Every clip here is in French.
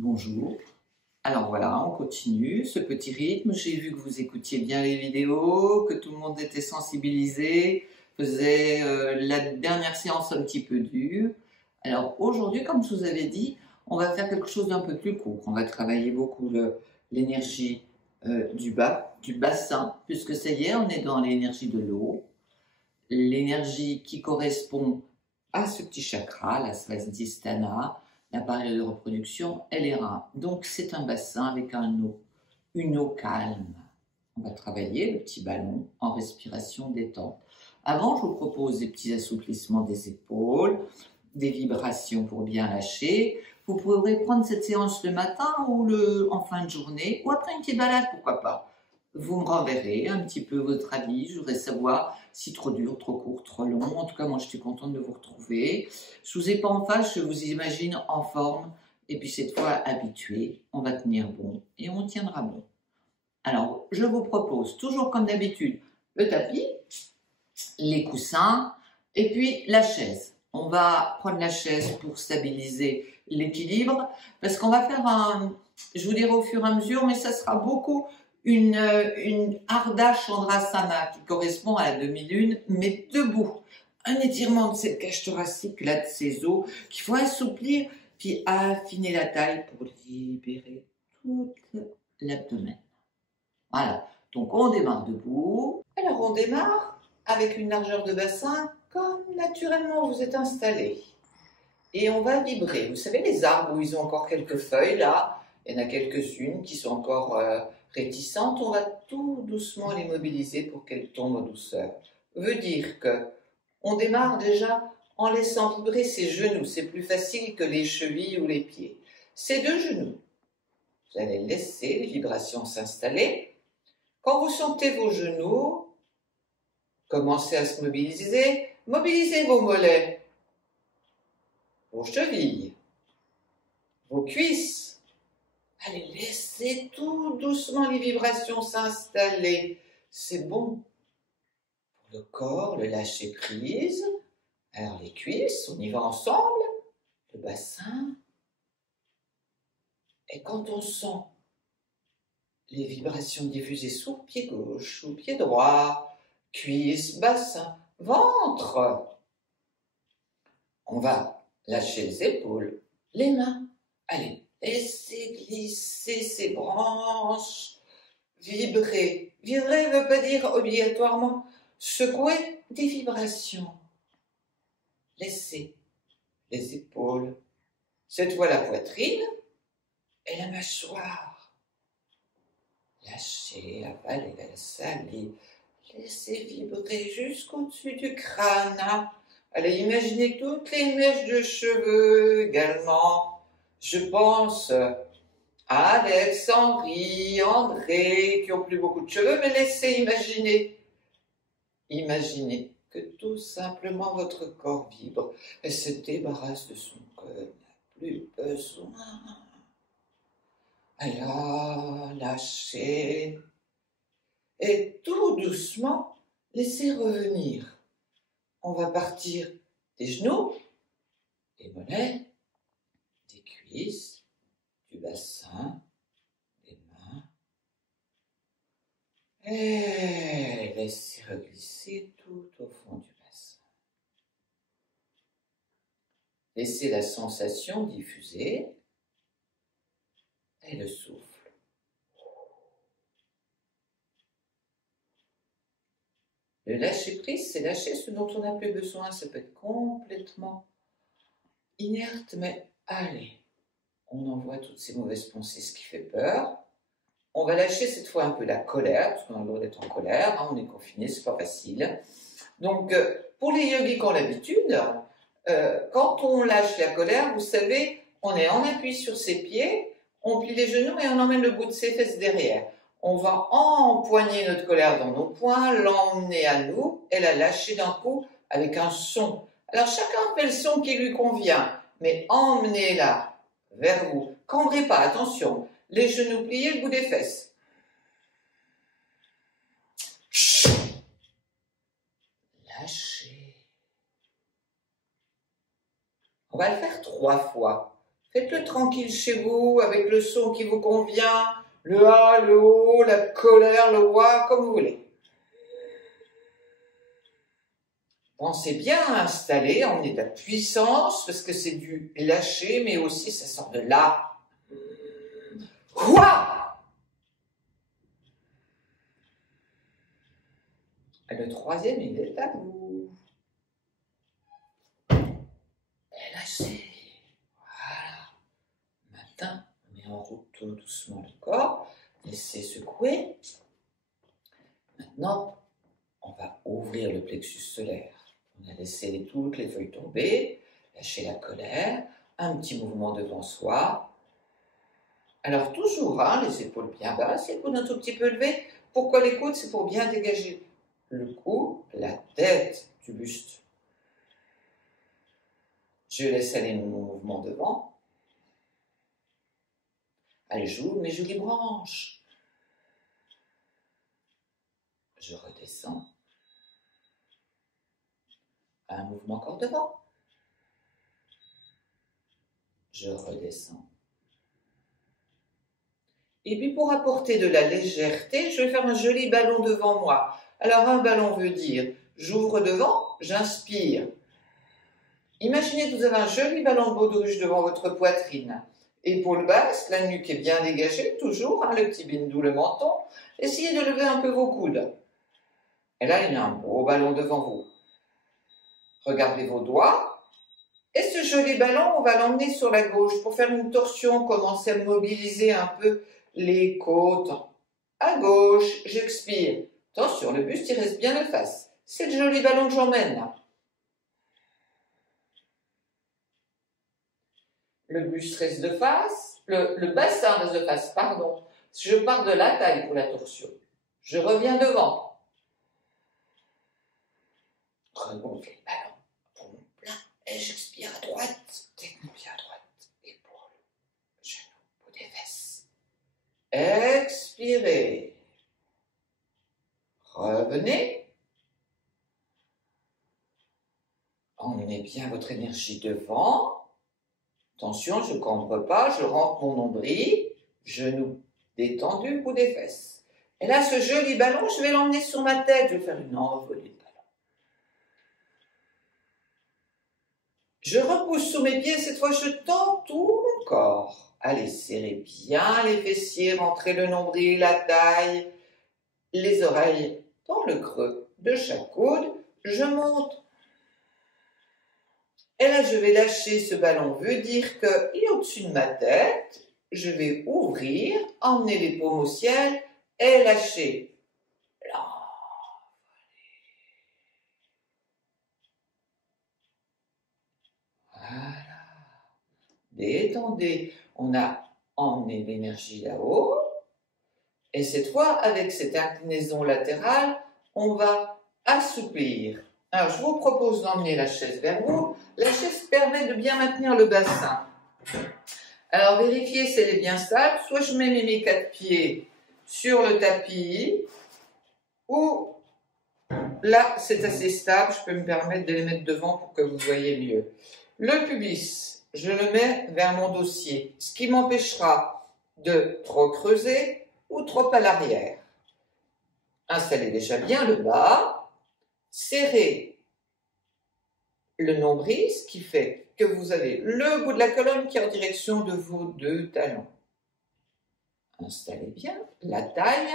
Bonjour. Alors voilà, on continue ce petit rythme. J'ai vu que vous écoutiez bien les vidéos, que tout le monde était sensibilisé, faisait la dernière séance un petit peu dure. Alors aujourd'hui, comme je vous avais dit, on va faire quelque chose d'un peu plus court. On va travailler beaucoup l'énergie du bassin, puisque ça y est, on est dans l'énergie de l'eau. L'énergie qui correspond à ce petit chakra, la Svastisthana, l'appareil de reproduction et les reins. Donc c'est un bassin avec une eau calme. On va travailler le petit ballon en respiration détente. Avant, je vous propose des petits assouplissements des épaules, des vibrations pour bien lâcher. Vous pourrez prendre cette séance le matin ou en fin de journée, ou après une petite balade, pourquoi pas. Vous me renverrez un petit peu votre avis, je voudrais savoir si trop dur, trop court, trop long. En tout cas, moi, je suis contente de vous retrouver. Je vous ai pas en face, je vous imagine en forme, et puis cette fois habitué. On va tenir bon, et on tiendra bon. Alors, je vous propose, toujours comme d'habitude, le tapis, les coussins, et puis la chaise. On va prendre la chaise pour stabiliser l'équilibre, parce qu'on va faire je vous dirai au fur et à mesure, mais ça sera beaucoup une Ardha Chandrasana qui correspond à la demi-lune, mais debout. Un étirement de cette cage thoracique, là, de ses os, qu'il faut assouplir, puis affiner la taille pour libérer tout l'abdomen. Voilà, donc on démarre debout. Alors on démarre avec une largeur de bassin comme naturellement vous êtes installé. Et on va vibrer. Vous savez les arbres où ils ont encore quelques feuilles là, il y en a quelques-unes qui sont encore réticentes, on va tout doucement les mobiliser pour qu'elles tombent en douceur. Veut dire que on démarre déjà en laissant vibrer ses genoux. C'est plus facile que les chevilles ou les pieds. Ces deux genoux, vous allez laisser les vibrations s'installer. Quand vous sentez vos genoux commencer à se mobiliser, mobilisez vos mollets, vos chevilles, vos cuisses. Allez, laissez tout doucement les vibrations s'installer. C'est bon pour le corps, le lâcher prise. Alors les cuisses, on y va ensemble, le bassin. Et quand on sent les vibrations diffusées sous le pied gauche, sous le pied droit, cuisses, bassin, ventre, on va lâcher les épaules, les mains. Allez, laissez glisser ces branches, vibrer. Vibrer ne veut pas dire obligatoirement secouer, des vibrations. Laissez les épaules, cette fois la poitrine et la mâchoire. Lâchez, avalez la salive. Laissez vibrer jusqu'au-dessus du crâne. Allez, imaginez toutes les mèches de cheveux également. Je pense à Alex, Henri, André, qui ont plus beaucoup de cheveux, mais laissez imaginer. Imaginez que tout simplement votre corps vibre et se débarrasse de son corps. Il n'a plus besoin. Alors, lâchez. Et tout doucement, laissez revenir. On va partir des genoux, des mollets, des cuisses, du bassin, des mains. Et laissez reglisser tout au fond du bassin. Laissez la sensation diffuser et le souffle. Le lâcher-prise, c'est lâcher ce dont on n'a plus besoin. Ça peut être complètement inerte, mais allez, on envoie toutes ces mauvaises pensées, ce qui fait peur. On va lâcher cette fois un peu la colère, parce qu'on a le droit d'être en colère, hein, on est confiné, c'est pas facile. Donc, pour les yogis qui ont l'habitude, quand on lâche la colère, vous savez, on est en appui sur ses pieds, on plie les genoux et on emmène le bout de ses fesses derrière. On va empoigner notre colère dans nos poings, l'emmener à nous et la lâcher d'un coup avec un son. Alors chacun fait le son qui lui convient, mais emmenez-la vers vous. Cambrez pas, attention, les genoux pliés, le bout des fesses. Lâchez. On va le faire 3 fois. Faites-le tranquille chez vous, avec le son qui vous convient, le A, le O, la colère, le roi, comme vous voulez. Pensez bien à installer, emmener de la puissance, parce que c'est du lâcher, mais aussi ça sort de là. Quoi? Le troisième, il est à vous. Et lâchez. Voilà. Maintenant, on met en route tout doucement le corps. Laissez secouer. Maintenant, on va ouvrir le plexus solaire. On a laissé toutes les feuilles tomber, lâcher la colère, un petit mouvement devant soi. Alors toujours, les épaules bien basses, les coudes un tout petit peu levés. Pourquoi les coudes? C'est pour bien dégager le cou, la tête du buste. Je laisse aller mon mouvement devant. Allez, j'ouvre mes jolies branches. Je redescends. Un mouvement encore devant. Je redescends. Et puis pour apporter de la légèreté, je vais faire un joli ballon devant moi. Alors un ballon veut dire, j'ouvre devant, j'inspire. Imaginez que vous avez un joli ballon de baudruche devant votre poitrine. Épaules basses, la nuque est bien dégagée, toujours, le petit bindou, le menton. Essayez de lever un peu vos coudes. Et là, il y a un beau ballon devant vous. Regardez vos doigts. Et ce joli ballon, on va l'emmener sur la gauche pour faire une torsion, commencer à mobiliser un peu les côtes. À gauche, j'expire. Attention, le buste, il reste bien de face. C'est le joli ballon que j'emmène là. Le buste reste de face, le bassin reste de face, pardon. Je pars de la taille pour la torsion. Je reviens devant. Regonfle le ballon pour mon plein et j'expire à droite. Tête mon pied à droite. Épaule, genou, bout des fesses. Expirez. Revenez. Emmenez bien votre énergie devant. Attention, je ne cambre pas, je rentre mon nombril, genou détendu, bout des fesses. Et là, ce joli ballon, je vais l'emmener sur ma tête, je vais faire une envolée de ballon. Je repousse sous mes pieds, cette fois je tends tout mon corps. Allez, serrez bien les fessiers, rentrez le nombril, la taille, les oreilles dans le creux de chaque coude. Je monte. Et là, je vais lâcher ce ballon, veut dire qu'il est au-dessus de ma tête. Je vais ouvrir, emmener les paumes au ciel et lâcher. Voilà. Détendez. On a emmené l'énergie là-haut. Et cette fois, avec cette inclinaison latérale, on va assouplir. Alors, je vous propose d'emmener la chaise vers vous. La chaise permet de bien maintenir le bassin. Alors, vérifiez si elle est bien stable. Soit je mets mes 4 pieds sur le tapis, ou là, c'est assez stable. Je peux me permettre de les mettre devant pour que vous voyez mieux. Le pubis, je le mets vers mon dossier, ce qui m'empêchera de trop creuser ou trop à l'arrière. Installez déjà bien le bas, serrez le nombril, ce qui fait que vous avez le bout de la colonne qui est en direction de vos 2 talons. Installez bien la taille.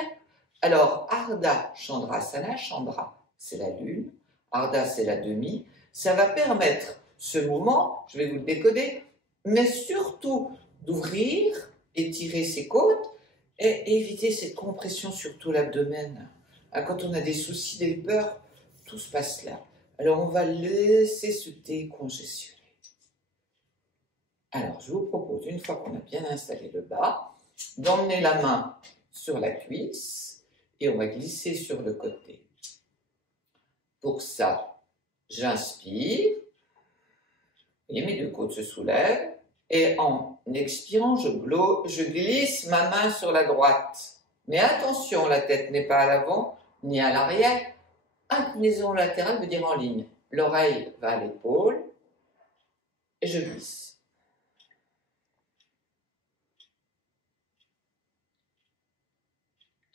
Alors, Ardha Chandrasana, Chandra, c'est la lune, Ardha, c'est la demi. Ça va permettre ce mouvement, je vais vous le décoder, mais surtout d'ouvrir, étirer ses côtes et éviter cette compression sur tout l'abdomen. Quand on a des soucis, des peurs, tout se passe là. Alors, on va laisser se décongestionner. Alors, je vous propose, une fois qu'on a bien installé le bas, d'emmener la main sur la cuisse et on va glisser sur le côté. Pour ça, j'inspire, et mes 2 côtes se soulèvent, et en expirant, je glisse ma main sur la droite. Mais attention, la tête n'est pas à l'avant ni à l'arrière. Inclinaison latérale veut dire en ligne. L'oreille va à l'épaule et je glisse.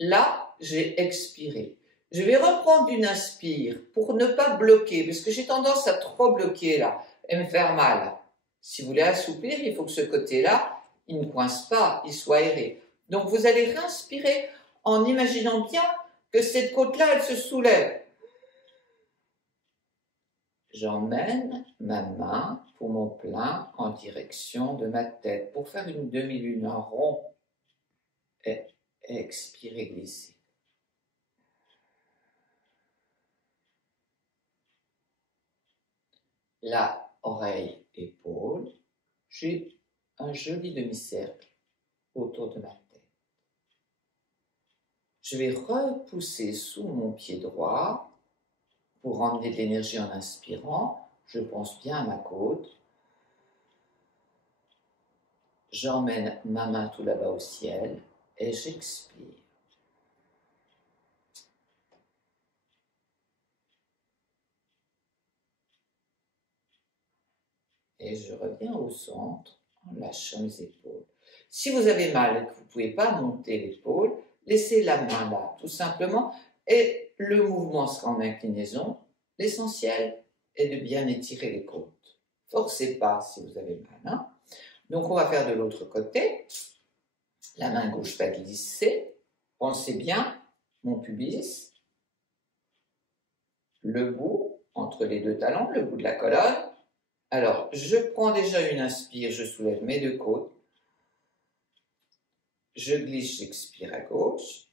Là, j'ai expiré. Je vais reprendre une inspire pour ne pas bloquer, parce que j'ai tendance à trop bloquer là et me faire mal. Si vous voulez assouplir, il faut que ce côté-là, il ne coince pas, il soit aéré. Donc vous allez réinspirer en imaginant bien que cette côte-là, elle se soulève. J'emmène ma main pour mon plein en direction de ma tête pour faire une demi-lune, un rond. Et expirez, glissez. Là, oreille, épaule, j'ai un joli demi-cercle autour de ma tête. Je vais repousser sous mon pied droit pour emmener de l'énergie en inspirant. Je pense bien à ma côte. J'emmène ma main tout là-bas au ciel et j'expire. Et je reviens au centre en lâchant les épaules. Si vous avez mal et que vous ne pouvez pas monter l'épaule, laissez la main là, tout simplement, et le mouvement sera en inclinaison. L'essentiel est de bien étirer les côtes. Forcez pas si vous avez mal. Hein. Donc on va faire de l'autre côté. La main gauche va glisser. Pensez bien, mon pubis, le bout entre les deux talons, le bout de la colonne. Alors, je prends déjà une inspire, je soulève mes deux côtes. Je glisse, j'expire à gauche.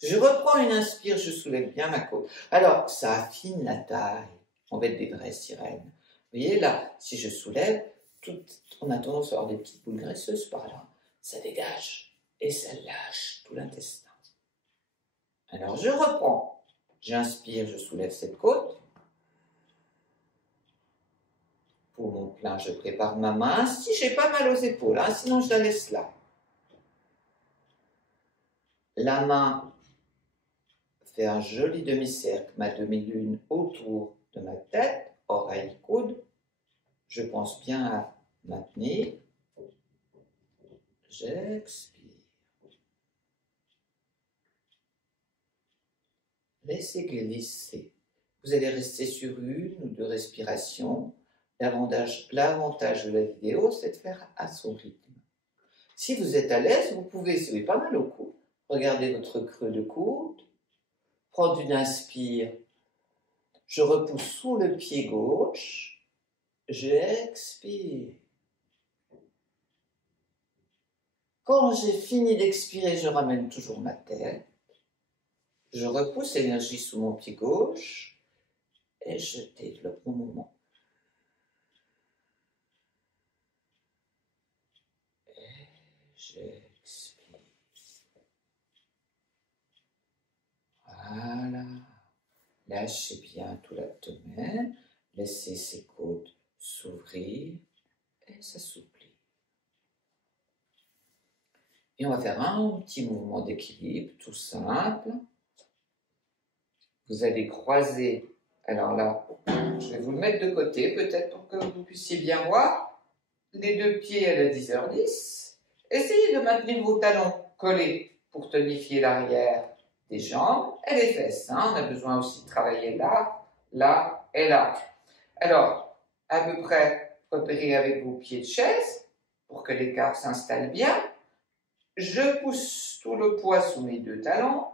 Je reprends une inspire, je soulève bien ma côte. Alors, ça affine la taille. On va être des vraies sirènes. Vous voyez là, si je soulève, on a tendance à avoir des petites boules graisseuses par là. Ça dégage et ça lâche tout l'intestin. Alors, je reprends. J'inspire, je soulève cette côte. Pour mon plein, je prépare ma main. Si j'ai pas mal aux épaules, hein, sinon je la laisse là. La main fait un joli demi-cercle, ma demi-lune autour de ma tête, oreille, coude. Je pense bien à maintenir. J'expire. Laissez glisser. Vous allez rester sur une ou deux respirations. L'avantage de la vidéo, c'est de faire à son rythme. Si vous êtes à l'aise, vous pouvez, si vous avez pas mal au cou, regardez votre creux de coude, prendre une inspire, je repousse sous le pied gauche, j'expire. Quand j'ai fini d'expirer, je ramène toujours ma tête, je repousse l'énergie sous mon pied gauche et je développe mon mouvement. J'expire. Voilà. Lâchez bien tout l'abdomen. Laissez ses côtes s'ouvrir et s'assouplir. Et on va faire un petit mouvement d'équilibre, tout simple. Vous allez croiser. Alors là, je vais vous le mettre de côté, peut-être pour que vous puissiez bien voir. Les deux pieds à la 10h10. Essayez de maintenir vos talons collés pour tonifier l'arrière des jambes et les fesses. Hein. On a besoin aussi de travailler là, là et là. Alors, à peu près, repérez avec vos pieds de chaise pour que l'écart s'installe bien. Je pousse tout le poids sous mes deux talons.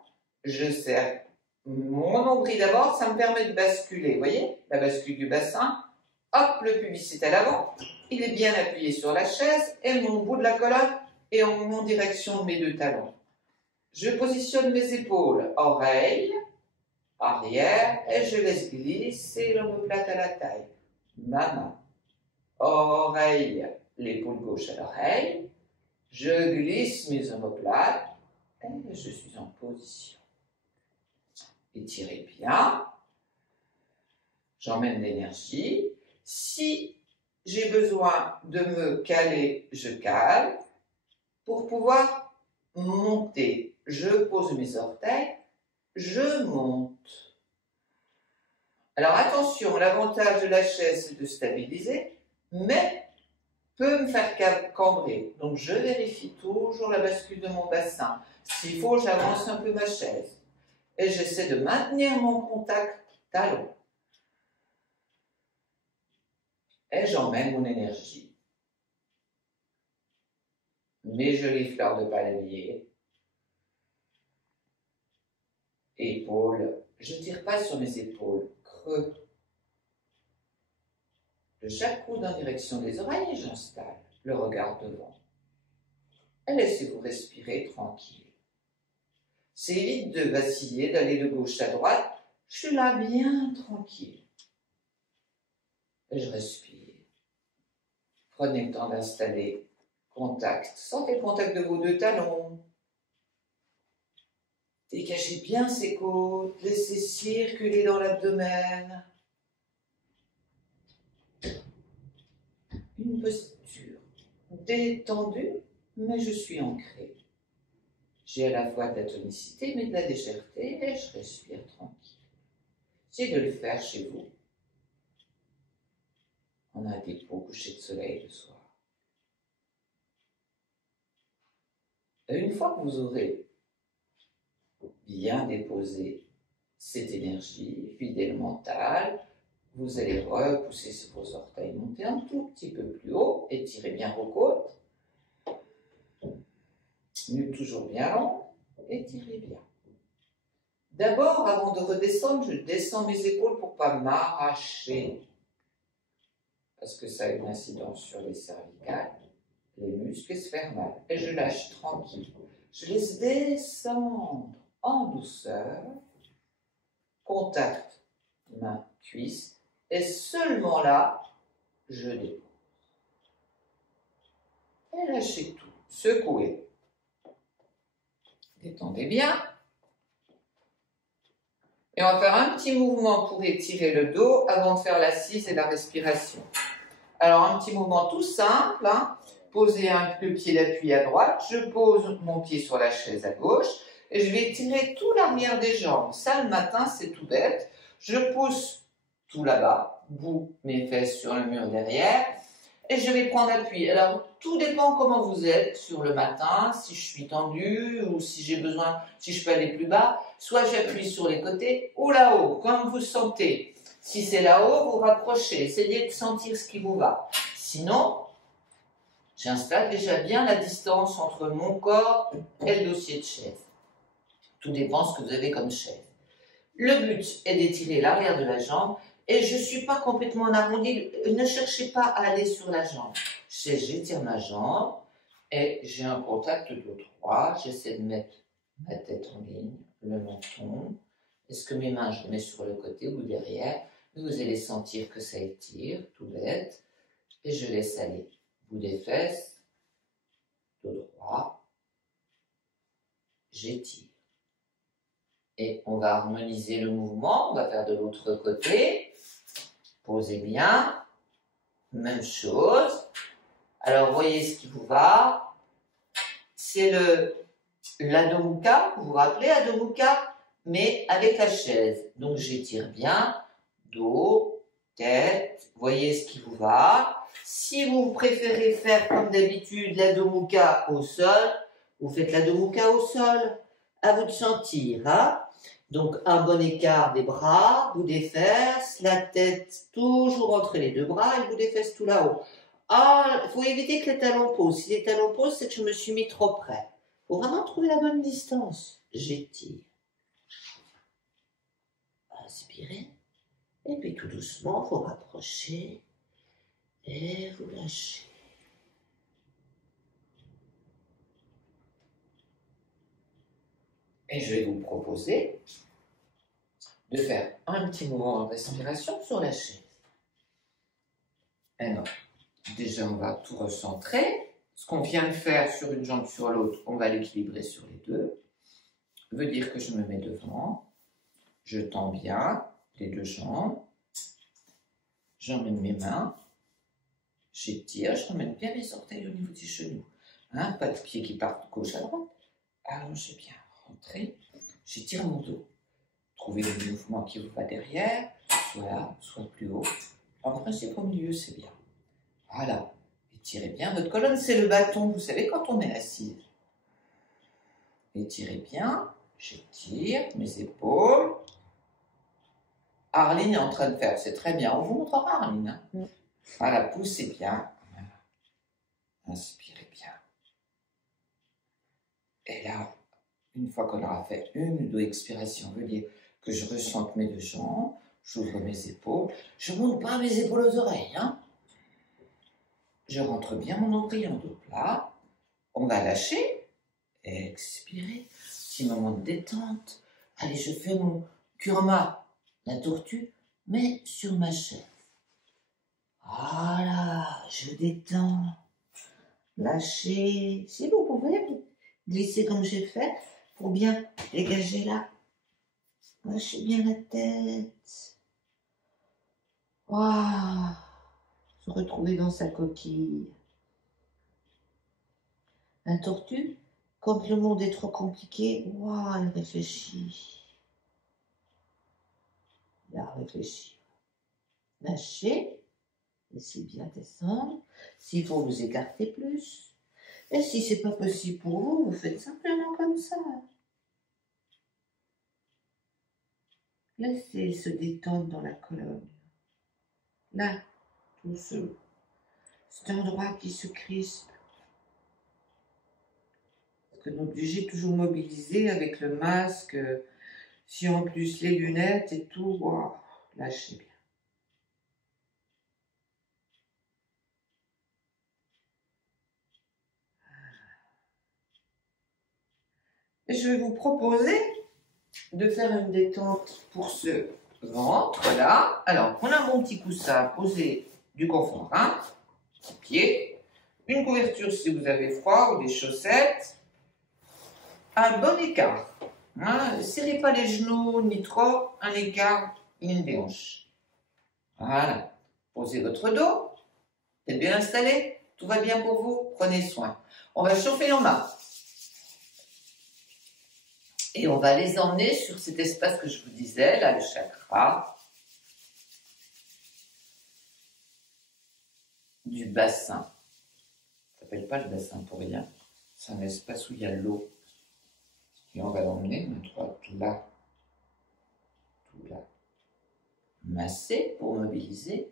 Je serre mon nombril d'abord. Ça me permet de basculer. Vous voyez, la bascule du bassin. Hop, le pubis est à l'avant. Il est bien appuyé sur la chaise et mon bout de la colonne est en direction de mes deux talons. Je positionne mes épaules, oreilles, arrière, et je laisse glisser l'omoplate à la taille. Ma main, oreille, l'épaule gauche à l'oreille. Je glisse mes omoplates et je suis en position. Étirez bien. J'emmène l'énergie. Si j'ai besoin de me caler, je cale. Pour pouvoir monter, je pose mes orteils, je monte. Alors attention, l'avantage de la chaise, c'est de stabiliser, mais peut me faire cambrer. Donc je vérifie toujours la bascule de mon bassin. S'il faut, j'avance un peu ma chaise. Et j'essaie de maintenir mon contact talon. Et j'emmène mon énergie. Mes jolies fleurs de palmier. Épaules. Je ne tire pas sur mes épaules. Creux. De chaque coude en direction des oreilles et j'installe le regard devant. Et laissez-vous respirer tranquille. C'est évite de vaciller, d'aller de gauche à droite. Je suis là bien tranquille. Et je respire. Prenez le temps d'installer contact. Sentez le contact de vos deux talons. Dégagez bien ses côtes. Laissez circuler dans l'abdomen. Une posture détendue, mais je suis ancrée. J'ai à la fois de la tonicité, mais de la légèreté, et je respire tranquille. Essayez de le faire chez vous. On a des beaux couchers de soleil le soir. Et une fois que vous aurez bien déposé cette énergie, vidé le mental, vous allez repousser vos orteils, monter un tout petit peu plus haut, étirez bien vos côtes. Nuque toujours bien long, étirez bien. D'abord, avant de redescendre, je descends mes épaules pour ne pas m'arracher. Parce que ça a une incidence sur les cervicales, les muscles et se faire mal. Et je lâche tranquille. Je laisse descendre en douceur. Contact main, cuisse. Et seulement là, je dépose. Et lâchez tout. Secouez. Détendez bien. Et on va faire un petit mouvement pour étirer le dos avant de faire l'assise et la respiration. Alors, un petit mouvement tout simple. Hein. Posez le pied d'appui à droite. Je pose mon pied sur la chaise à gauche. Et je vais étirer tout l'arrière des jambes. Ça, le matin, c'est tout bête. Je pousse tout là-bas, bout mes fesses sur le mur derrière. Et je vais prendre appui. Alors, tout dépend comment vous êtes sur le matin, si je suis tendue ou si j'ai besoin, si je peux aller plus bas. Soit j'appuie sur les côtés ou là-haut, comme vous sentez. Si c'est là-haut, vous rapprochez. Essayez de sentir ce qui vous va. Sinon, j'installe déjà bien la distance entre mon corps et le dossier de chaise. Tout dépend ce que vous avez comme chaise. Le but est d'étirer l'arrière de la jambe. Et je ne suis pas complètement en arrondi, ne cherchez pas à aller sur la jambe. J'étire ma jambe et j'ai un contact de dos droit. J'essaie de mettre ma tête en ligne, le menton. Est-ce que mes mains, je les mets sur le côté ou derrière? Vous allez sentir que ça étire, tout bête. Et je laisse aller. Bout des fesses, dos droit. J'étire. Et on va harmoniser le mouvement. On va faire de l'autre côté. Posez bien, même chose. Alors, voyez ce qui vous va. C'est l'Adho Mukha, vous vous rappelez, Adho Mukha, mais avec la chaise. Donc, j'étire bien, dos, tête, voyez ce qui vous va. Si vous préférez faire comme d'habitude l'Adho Mukha au sol, vous faites l'Adho Mukha au sol. À vous de sentir, hein. Donc, un bon écart des bras, bout des fesses, la tête toujours entre les deux bras et le bout des fesses tout là-haut. Ah, il faut éviter que les talons posent. Si les talons posent, c'est que je me suis mis trop près. Il faut vraiment trouver la bonne distance. J'étire. Inspirez. Et puis tout doucement, vous rapprochez. Et vous lâchez. Et je vais vous proposer de faire un petit mouvement de respiration sur la chaise. Alors, déjà, on va tout recentrer. Ce qu'on vient de faire sur une jambe sur l'autre, on va l'équilibrer sur les deux. Ça veut dire que je me mets devant. Je tends bien les deux jambes. J'emmène mes mains. J'étire. Je ramène bien mes orteils au niveau des genoux. Hein, pas de pieds qui partent de gauche à droite. Allongez bien. Rentrez. J'étire mon dos. Trouvez le mouvement qui vous va derrière, soit là, soit plus haut. En principe, au milieu, c'est bien. Voilà. Étirez bien votre colonne, c'est le bâton, vous savez, quand on est assise. Étirez bien, j'étire mes épaules. Arline est en train de faire, c'est très bien. On vous montrera, Arline. Hein. Voilà, poussez bien. Inspirez bien. Et là, une fois qu'on aura fait une ou deux expirations, veut dire que je ressente mes deux jambes, j'ouvre mes épaules, je ne monte pas mes épaules aux oreilles. Hein. Je rentre bien mon nombril en dos plat. On va lâcher. Expirez. Petit moment de détente. Allez, je fais mon kurma, la tortue, mais sur ma chaise. Voilà, je détends. Lâchez. Si vous pouvez, glisser comme j'ai fait pour bien dégager là. Lâchez bien la tête. Waouh. Se retrouver dans sa coquille. Un tortue, quand le monde est trop compliqué, waouh, elle réfléchit. Là, réfléchir. Lâchez. Laissez bien descendre. S'il faut, vous écarter plus. Et si c'est pas possible pour vous, vous faites simplement comme ça. Laissez se détendre dans la colonne. Là, tout cet endroit qui se crispe. Parce que nous obligés toujours mobiliser avec le masque. Si en plus les lunettes et tout, wow, lâchez bien. Et je vais vous proposer de faire une détente pour ce ventre là. Alors, on a mon petit coussin posé du confort, hein, pied, une couverture si vous avez froid ou des chaussettes, un bon écart. Hein, serrez pas les genoux ni trop, un écart, ligne des hanches. Voilà. Posez votre dos, vous êtes bien installé, tout va bien pour vous, prenez soin. On va chauffer nos mains. Et on va les emmener sur cet espace que je vous disais, là, le chakra du bassin. Ça ne s'appelle pas le bassin pour rien. C'est un espace où il y a l'eau. Et on va l'emmener, main droite là, tout là. Masser pour mobiliser.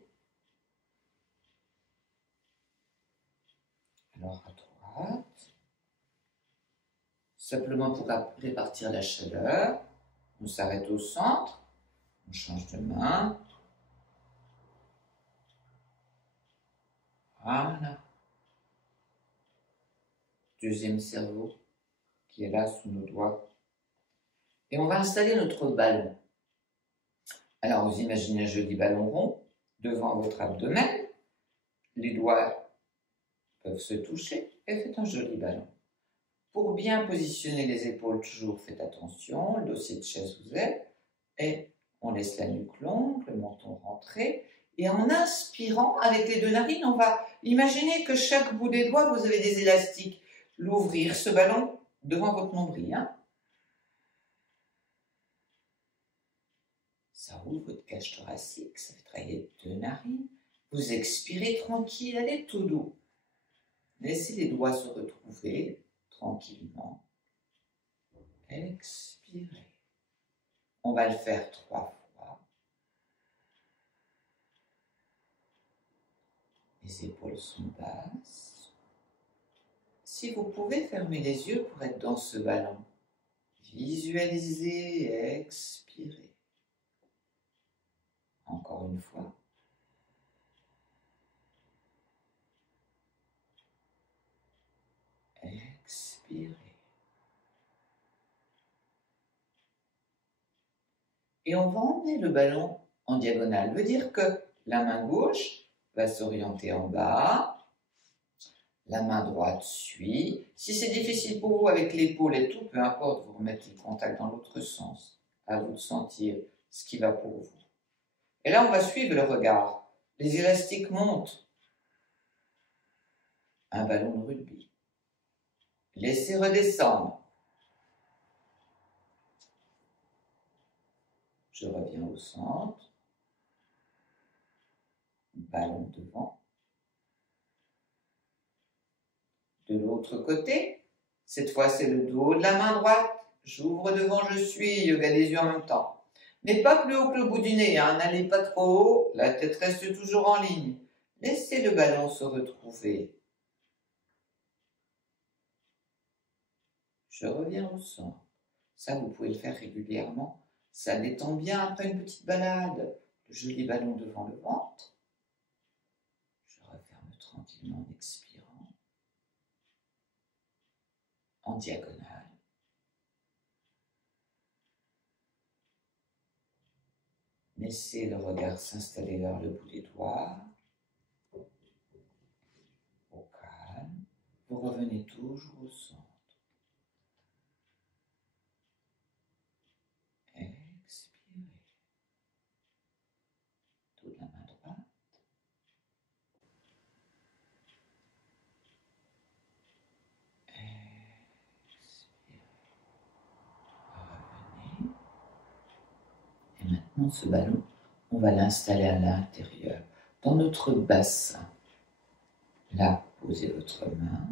Alors à droite. Simplement pour répartir la chaleur. On s'arrête au centre. On change de main. Voilà. Deuxième cerveau qui est là sous nos doigts. Et on va installer notre ballon. Alors vous imaginez un joli ballon rond devant votre abdomen. Les doigts peuvent se toucher et faites un joli ballon. Pour bien positionner les épaules, toujours faites attention, le dossier de chaise vous aide. Et on laisse la nuque longue, le menton rentré. Et en inspirant avec les deux narines, on va imaginer que chaque bout des doigts, vous avez des élastiques. L'ouvrir, ce ballon, devant votre nombril. Hein. Ça ouvre votre cage thoracique, ça fait travailler les deux narines. Vous expirez tranquille, allez tout doux. Laissez les doigts se retrouver tranquillement. Expirez. On va le faire 3 fois. Les épaules sont basses. Si vous pouvez fermer les yeux pour être dans ce ballon, visualisez et expirez. Encore une fois. Expirez. Et on va emmener le ballon en diagonale. Ça veut dire que la main gauche va s'orienter en bas, la main droite suit. Si c'est difficile pour vous avec l'épaule et tout, peu importe, vous remettez le contact dans l'autre sens. À vous de sentir ce qui va pour vous. Et là, on va suivre le regard. Les élastiques montent. Un ballon de rugby. Laissez redescendre. Je reviens au centre. Ballon devant. De l'autre côté, cette fois c'est le dos de la main droite. J'ouvre devant, je suis, yoga des yeux en même temps. Mais pas plus haut que le bout du nez, hein. N'allez pas trop haut, la tête reste toujours en ligne. Laissez le ballon se retrouver. Je reviens au centre. Ça, vous pouvez le faire régulièrement. Ça détend bien après une petite balade. Le joli ballon devant le ventre. Je referme tranquillement en expirant. En diagonale. Laissez le regard s'installer vers le bout des doigts. Au calme. Vous revenez toujours au centre. Expirez. Toute la main droite. Expirez. Revenez. Et maintenant, ce ballon, on va l'installer à l'intérieur, dans notre bassin. Là, posez votre main,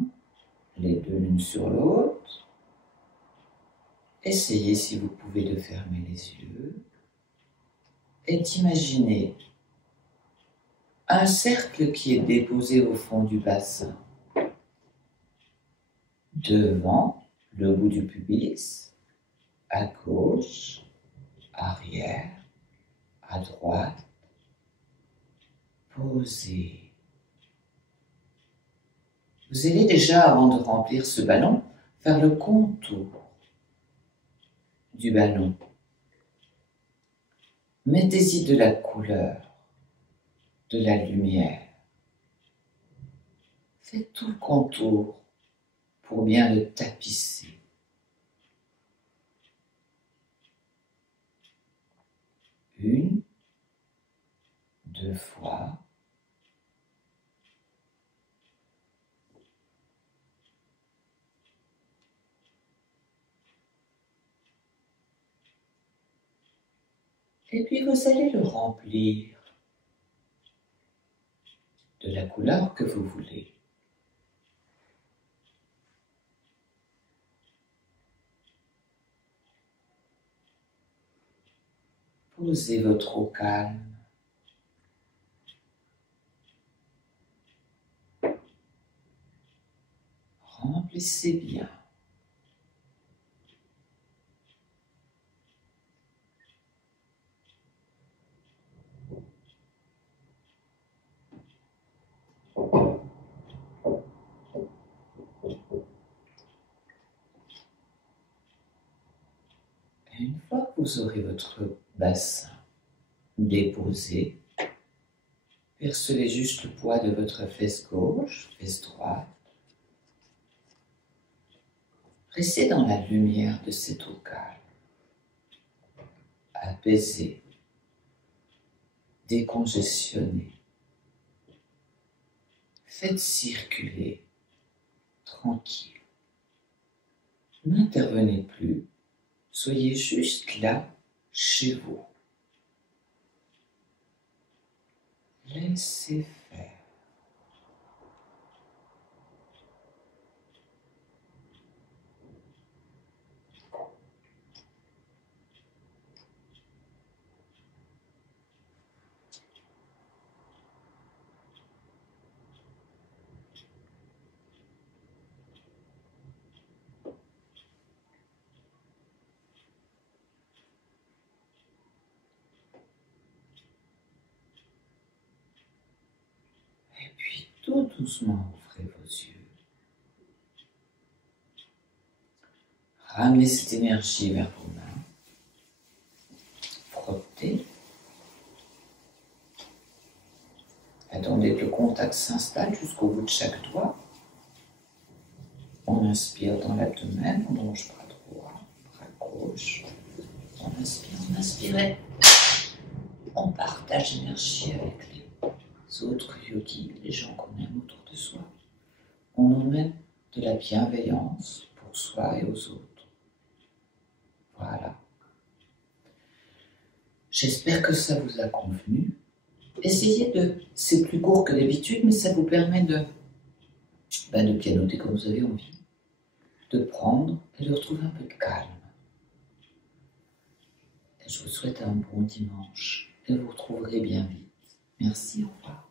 les deux l'une sur l'autre. Essayez, si vous pouvez, de fermer les yeux et d'imaginer un cercle qui est déposé au fond du bassin. Devant, le bout du pubis, à gauche, arrière, à droite, posez. Vous allez déjà, avant de remplir ce ballon, faire le contour du ballon. Mettez-y de la couleur, de la lumière. Faites tout le contour pour bien le tapisser. Une, deux fois. Et puis vous allez le remplir de la couleur que vous voulez. Posez votre eau calme. Remplissez bien. Et une fois que vous aurez votre bassin déposé, percevez juste le poids de votre fesse gauche, fesse droite. Restez dans la lumière de cette eau calme, apaisée, décongestionnée. Faites circuler, tranquille. N'intervenez plus, soyez juste là, chez vous. Laissez faire. Et puis tout doucement, ouvrez vos yeux. Ramenez cette énergie vers vos mains. Frottez. Attendez que le contact s'installe jusqu'au bout de chaque doigt. On inspire dans l'abdomen, on bouge bras droit, bras gauche. On inspire, on inspire. On partage l'énergie avec les autres yogis, les gens qu'on aime autour de soi. On emmène de la bienveillance pour soi et aux autres. Voilà. J'espère que ça vous a convenu. Essayez de... C'est plus court que d'habitude, mais ça vous permet de de pianoter comme vous avez envie, de prendre et de retrouver un peu de calme. Et je vous souhaite un bon dimanche et vous retrouverez bien vite. Merci, au revoir.